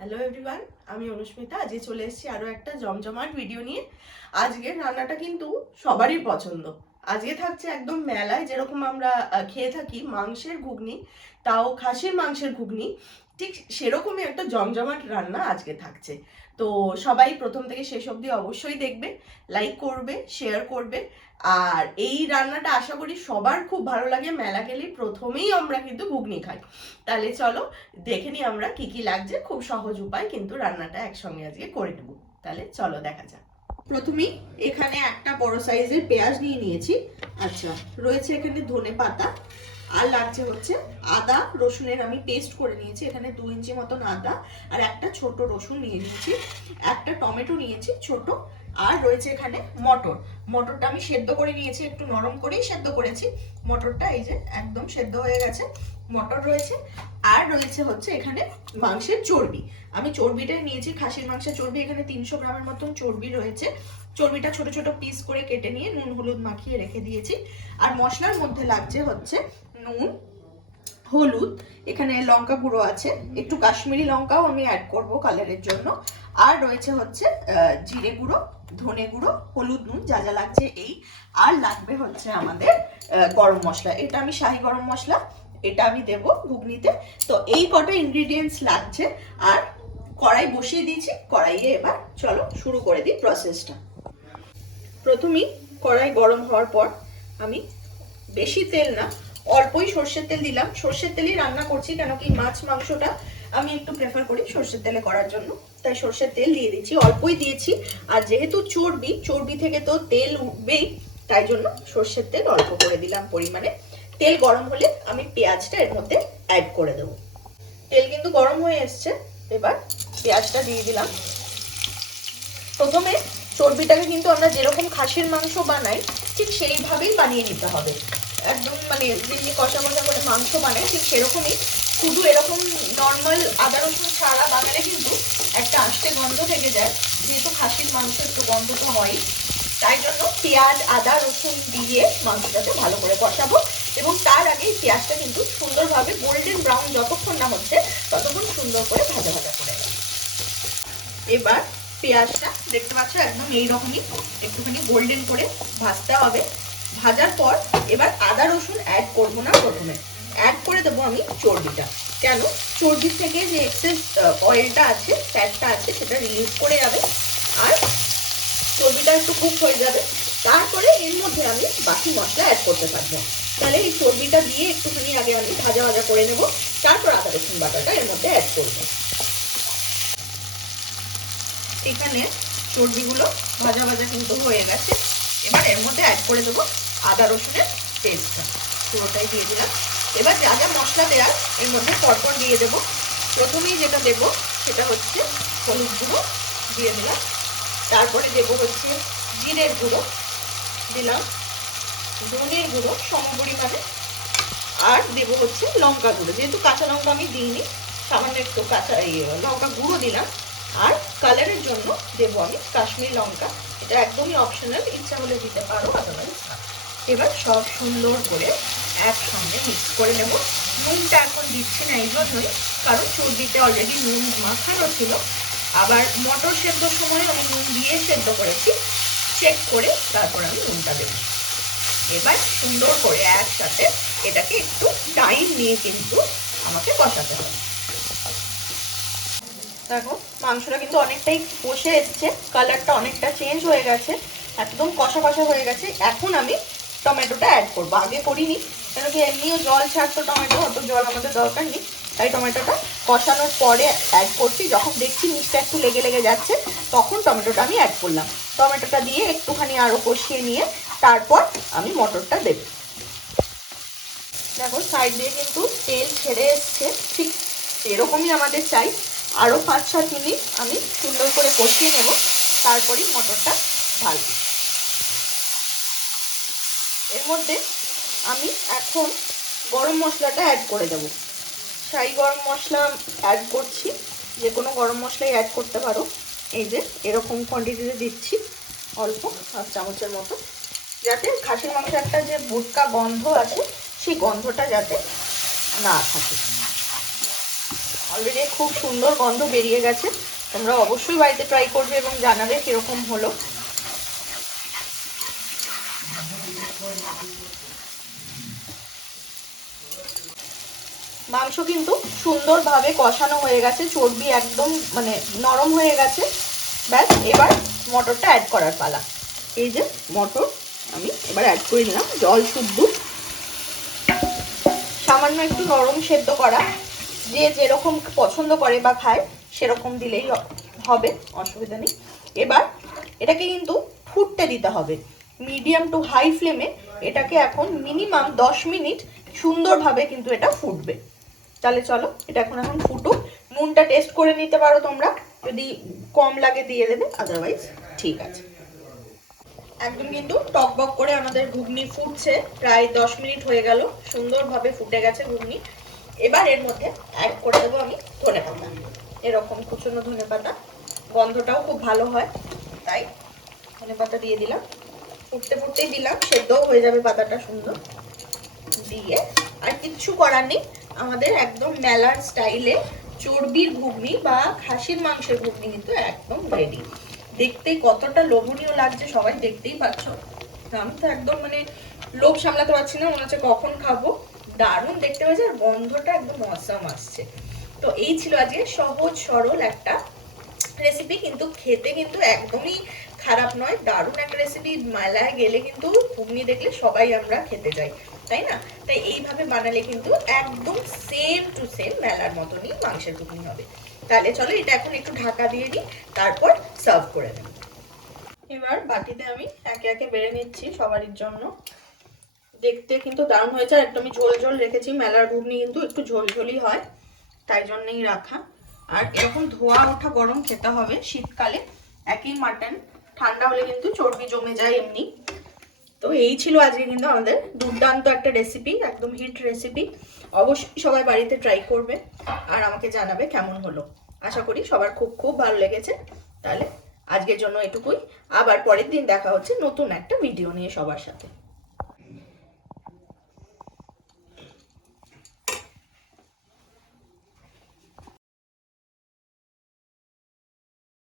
Hello everyone, আমি অনুস্মিতা। আজকে চলে এসেছি আরও একটা জমজমাট ভিডিও নিয়ে। আজকের রান্নাটা কিন্তু সবারই পছন্দ। আজকে থাকছে একদম মেলায় যেরকম আমরা খেয়ে থাকি মাংসের ঘুগনি, তাও খাসির মাংসের ঘুগনি, ঠিক সেরকমই একটা জমজমাট রান্না আজকে থাকছে। তো সবাই প্রথম থেকে শেষ অবধি অবশ্যই দেখবে, লাইক করবে, শেয়ার করবে। আর এই রান্নাটা আশা করি সবার খুব ভালো লাগে। মেলা গেলেই প্রথমেই আমরা কিন্তু ঘুগনি খাই। তাহলে চলো দেখে নিই আমরা কি কি লাগছে। খুব সহজ উপায় কিন্তু রান্নাটা একসঙ্গে আজকে করে নেব। তাহলে চলো দেখা যাক। প্রথমেই এখানে একটা বড় সাইজের পেঁয়াজ নিয়ে নিয়েছি। আচ্ছা, রয়েছে এখানে ধনে পাতা, আর লাগছে হচ্ছে আদা রসুনের আমি পেস্ট করে নিয়েছি। এখানে 2 ইঞ্চি মতন আদা আর একটা ছোট রসুন নিয়ে নিয়েছি। একটা টমেটো নিয়েছি ছোট। আর রয়েছে এখানে মটর। মটরটা আমি সেদ্ধ করে নিয়েছি, একটু নরম করেই সেদ্ধ করেছি। মটরটা এই যে একদম সেদ্ধ হয়ে গেছে। মটর রয়েছে। আর রয়েছে হচ্ছে এখানে মাংসের চর্বি। আমি চর্বিটাই নিয়েছি, খাসির মাংসের চর্বি। এখানে 300 গ্রামের মতন চর্বি রয়েছে। চর্বিটা ছোট ছোট পিস করে কেটে নিয়ে নুন হলুদ মাখিয়ে রেখে দিয়েছি। আর মশলার মধ্যে লাগছে হচ্ছে নুন, হলুদ, এখানে লঙ্কা গুঁড়ো আছে, একটু কাশ্মীরি লঙ্কাও আমি অ্যাড করব কালারের জন্য। আর রয়েছে হচ্ছে জিরে গুঁড়ো, ধনে গুঁড়ো, হলুদ, নুন, যা যা লাগছে এই। আর লাগবে হচ্ছে আমাদের গরম মশলা। এটা আমি শাহি গরম মশলা, এটা আমি দেব ঘুগনিতে। তো এই কটা ইনগ্রিডিয়েন্টস লাগছে। আর কড়াই বসিয়ে দিয়েছি। কড়াইয়ে এবার চলো শুরু করে দিই প্রসেসটা। প্রথমেই কড়াই গরম হওয়ার পর আমি বেশি তেল না, অল্পই সর্ষের তেল দিলাম। সর্ষের তেলেই রান্না করছি, কেন কি মাছ মাংসটা আমি একটু প্রেফার করি সর্ষের তেলে করার জন্য। তাই সর্ষের তেল দিয়ে দিচ্ছি, অল্পই দিয়েছি। আর যেহেতু চর্বি, চর্বি থেকে তো তেল উঠবেই, তাই জন্য সর্ষের তেল অল্প করে দিলাম পরিমাণে। তেল গরম হলে আমি পেঁয়াজটা এর মধ্যে অ্যাড করে দেবো। তেল কিন্তু গরম হয়ে এসছে, এবার পেঁয়াজটা দিয়ে দিলাম। প্রথমে চর্বিটাকে কিন্তু আমরা যেরকম খাসির মাংস বানাই ঠিক সেইভাবেই বানিয়ে নিতে হবে। একদম মানে যেমনি কষা কষা করে মাংস বানাই ঠিক সেরকমই। শুধু এরকম নর্মাল আদা রসুন ছাড়া বানালে কিন্তু একটা আষ্টে গন্ধ থেকে যায়, যেহেতু খাসির মাংস একটু গন্ধ তো হয়। তাই জন্য পেঁয়াজ আদা রসুন দিয়ে মাংসটাকে ভালো করে কষাবো। এবং তার আগে পেঁয়াজটা কিন্তু সুন্দরভাবে গোল্ডেন ব্রাউন যতক্ষণ না হচ্ছে ততক্ষণ সুন্দর করে ভাজা ভাজা করে নেব। এবার পেঁয়াজটা দেখতে পাচ্ছ একদম এইরকমই একটুখানি গোল্ডেন করে ভাজতে হবে। ভাজার পর এবার আদা রসুন অ্যাড করব না, প্রথমে অ্যাড করে দেবো আমি চর্বিটা। কেন? চর্বির থেকে যে এক্সেস অয়েলটা আছে, ফ্যাটটা আছে, সেটা রিলিজ করে যাবে। আর চর্বিটা একটু কুক হয়ে যাবে। তারপরে এর মধ্যে আমি বাকি মশলা অ্যাড করতে পারবো। তাহলে এই চর্বিটা দিয়ে একটুখানি আগে আমি ভাজা ভাজা করে নেব, তারপর আদা রসুন বাটাটা এর মধ্যে অ্যাড করবো। এখানে চর্বিগুলো ভাজা ভাজা কিন্তু হয়ে গেছে। এবার এর মধ্যে অ্যাড করে দেবো আদা রসুনের পেস্টটা, পুরোটাই দিয়ে দিলাম। এবার যা যা মশলা দেওয়ার এর মধ্যে পরপর দিয়ে দেবো। প্রথমেই যেটা দেবো সেটা হচ্ছে হলুদ গুঁড়ো দিয়ে দিলাম। তারপরে দেবো হচ্ছে জিরের গুঁড়ো দিলাম, ধনের গুঁড়ো সম পরিমাণে। আর দেবো হচ্ছে লঙ্কা গুঁড়ো, যেহেতু কাঁচা লঙ্কা আমি দিইনি, সামান্য একটু কাঁচা লঙ্কা গুঁড়ো দিলাম। আর কালারের জন্য দেবো আমি কাশ্মীরি লঙ্কা, এটা একদমই অপশনাল, ইচ্ছা হলে দিতে পারো, আদারওয়াইজ না। এবার সব সুন্দর করে একসঙ্গে মিক্স করে নেব। নুনটা এখন দিচ্ছি না এই জন্যই, কারণ চর্বিতে অলরেডি নুন মাখানো ছিল। আবার মটর সেদ্ধর সময় আমি নুন দিয়ে সেদ্ধ করেছি, চেক করে তারপর আমি নুনটা দেবো। এবার সুন্দর করে একসাথে এটাকে একটু টাইম নিয়ে কিন্তু আমাকে কষাতে হবে। দেখো মাংসটা কিন্তু অনেকটাই কষে এসছে, কালারটা অনেকটা চেঞ্জ হয়ে গেছে, একদম কষা কষা হয়ে গেছে। এখন আমি টমেটোটা অ্যাড করবো, আগে করিনি, কেন কি এমনিও জল ছাড়তো টমেটো, অত জল আমাদের দরকার নেই। তাই টমেটোটা কষানোর পরে অ্যাড করছি। যখন দেখছি নিচটা একটু লেগে লেগে যাচ্ছে তখন টমেটোটা আমি অ্যাড করলাম। টমেটোটা দিয়ে একটুখানি আরও কষিয়ে নিয়ে তারপর আমি মটরটা দেব। দেখো সাইড দিয়ে কিন্তু তেল ছেড়ে এসছে, ঠিক এরকমই আমাদের চাই। আরও 5-7 মিনিট আমি সুন্দর করে কষিয়ে নেব, তারপরেই মটরটা ঢালবো। এর মধ্যে আমি এখন গরম মশলাটা অ্যাড করে দেবো। শাহি গরম মশলা অ্যাড করছি, যে কোনো গরম মশলাই অ্যাড করতে পারো। এই যে এরকম কোয়ান্টিটিতে দিচ্ছি, অল্প 1 চামচের মতো, যাতে খাসির মাংস একটা যে বোটকা গন্ধ আছে সেই গন্ধটা যাতে না থাকে। অলরেডি খুব সুন্দর গন্ধ বেরিয়ে গেছে। তোমরা অবশ্যই বাড়িতে ট্রাই করবে এবং জানাবে কিরকম হলো। মাংস কিন্তু সুন্দরভাবে কষানো হয়ে গেছে, চর্বি একদম মানে নরম হয়ে গেছে। ব্যাস, এবার মটরটা অ্যাড করার পালা। এই যে মটর আমি এবার অ্যাড করে দিলাম, জল শুদ্ধ, সামান্য একটু নরম সেদ্ধ করা, যে যেরকম পছন্দ করে বা খায় সেরকম দিলেই হবে, অসুবিধা নেই। এবার এটাকে কিন্তু ফুটতে দিতে হবে মিডিয়াম টু হাই ফ্লেমে। এটাকে এখন মিনিমাম 10 মিনিট সুন্দরভাবে কিন্তু এটা ফুটবে। তাহলে চলো এটা এখন ফুটুক। নুনটা টেস্ট করে নিতে পারো তোমরা, যদি কম লাগে দিয়ে দেবে, আদারওয়াইজ ঠিক আছে। একদম কিন্তু টকবক করে আমাদের ঘুগনি ফুটছে, প্রায় 10 মিনিট হয়ে গেল, সুন্দরভাবে ফুটে গেছে ঘুগনি। এবার এর মধ্যে অ্যাড করে দেবো আমি ধনেপাতা, এরকম কুচনো ধনেপাতা, গন্ধটাও খুব ভালো হয়, তাই ধনেপাতা দিয়ে দিলাম। ফুটতে ফুটতেই দিলাম, সেদ্ধও হয়ে যাবে পাতাটা সুন্দর। দিয়ে আর কিচ্ছু করার নেই, আমাদের একদম মেলার স্টাইলে চর্বির ঘুগনি বা খাসির মাংসের ঘুগনি কিন্তু একদম রেডি। দেখতে কতটা লোভনীয় লাগছে সবাই দেখতেই পাচ্ছ। আমি তো একদম মানে লোভ সামলাতে পারছি না, মনে হচ্ছে কখন খাবো। দারুণ দেখতে হয়েছে আর গন্ধটা একদম অসাম আসছে। তো এই ছিল আজকে সহজ সরল একটা রেসিপি, কিন্তু খেতে কিন্তু একদমই খারাপ নয়, দারুণ একটা রেসিপি। মেলায় গেলে কিন্তু ঘুগনি দেখলে সবাই আমরা খেতে যাই, তাই না? তাই এইভাবে বানালে কিন্তু একদম সেম টু সেম মেলার মতনই মাংসের ঘুগনি হবে। তাহলে চলো এটা এখন একটু ঢাকা দিয়ে দিই, তারপর সার্ভ করে দেব। এবার বাটিতে আমি একে একে বেড়ে নিচ্ছি সবারই জন্য। দেখতে কিন্তু দারুণ হয়েছে, একদমই ঝোল ঝোল রেখেছি, মেলার ঘুগনি কিন্তু একটু ঝোলঝোলই হয়, তাই জন্যই রাখা। আর এরকম ধোয়া ওঠা গরম খেতে হবে শীতকালে, একই মাটন, ঠান্ডা হলে কিন্তু চর্বি জমে যায় এমনি। তো এই ছিল আজকে কিন্তু আমাদের দুর্দান্ত একটা রেসিপি, একদম হিট রেসিপি। অবশ্যই সবাই বাড়িতে ট্রাই করবে আর আমাকে জানাবে কেমন হলো। আশা করি সবার খুব খুব ভালো লেগেছে। তাহলে আজকের জন্য এটুকুই, আবার পরের দিন দেখা হচ্ছে নতুন একটা ভিডিও নিয়ে সবার সাথে।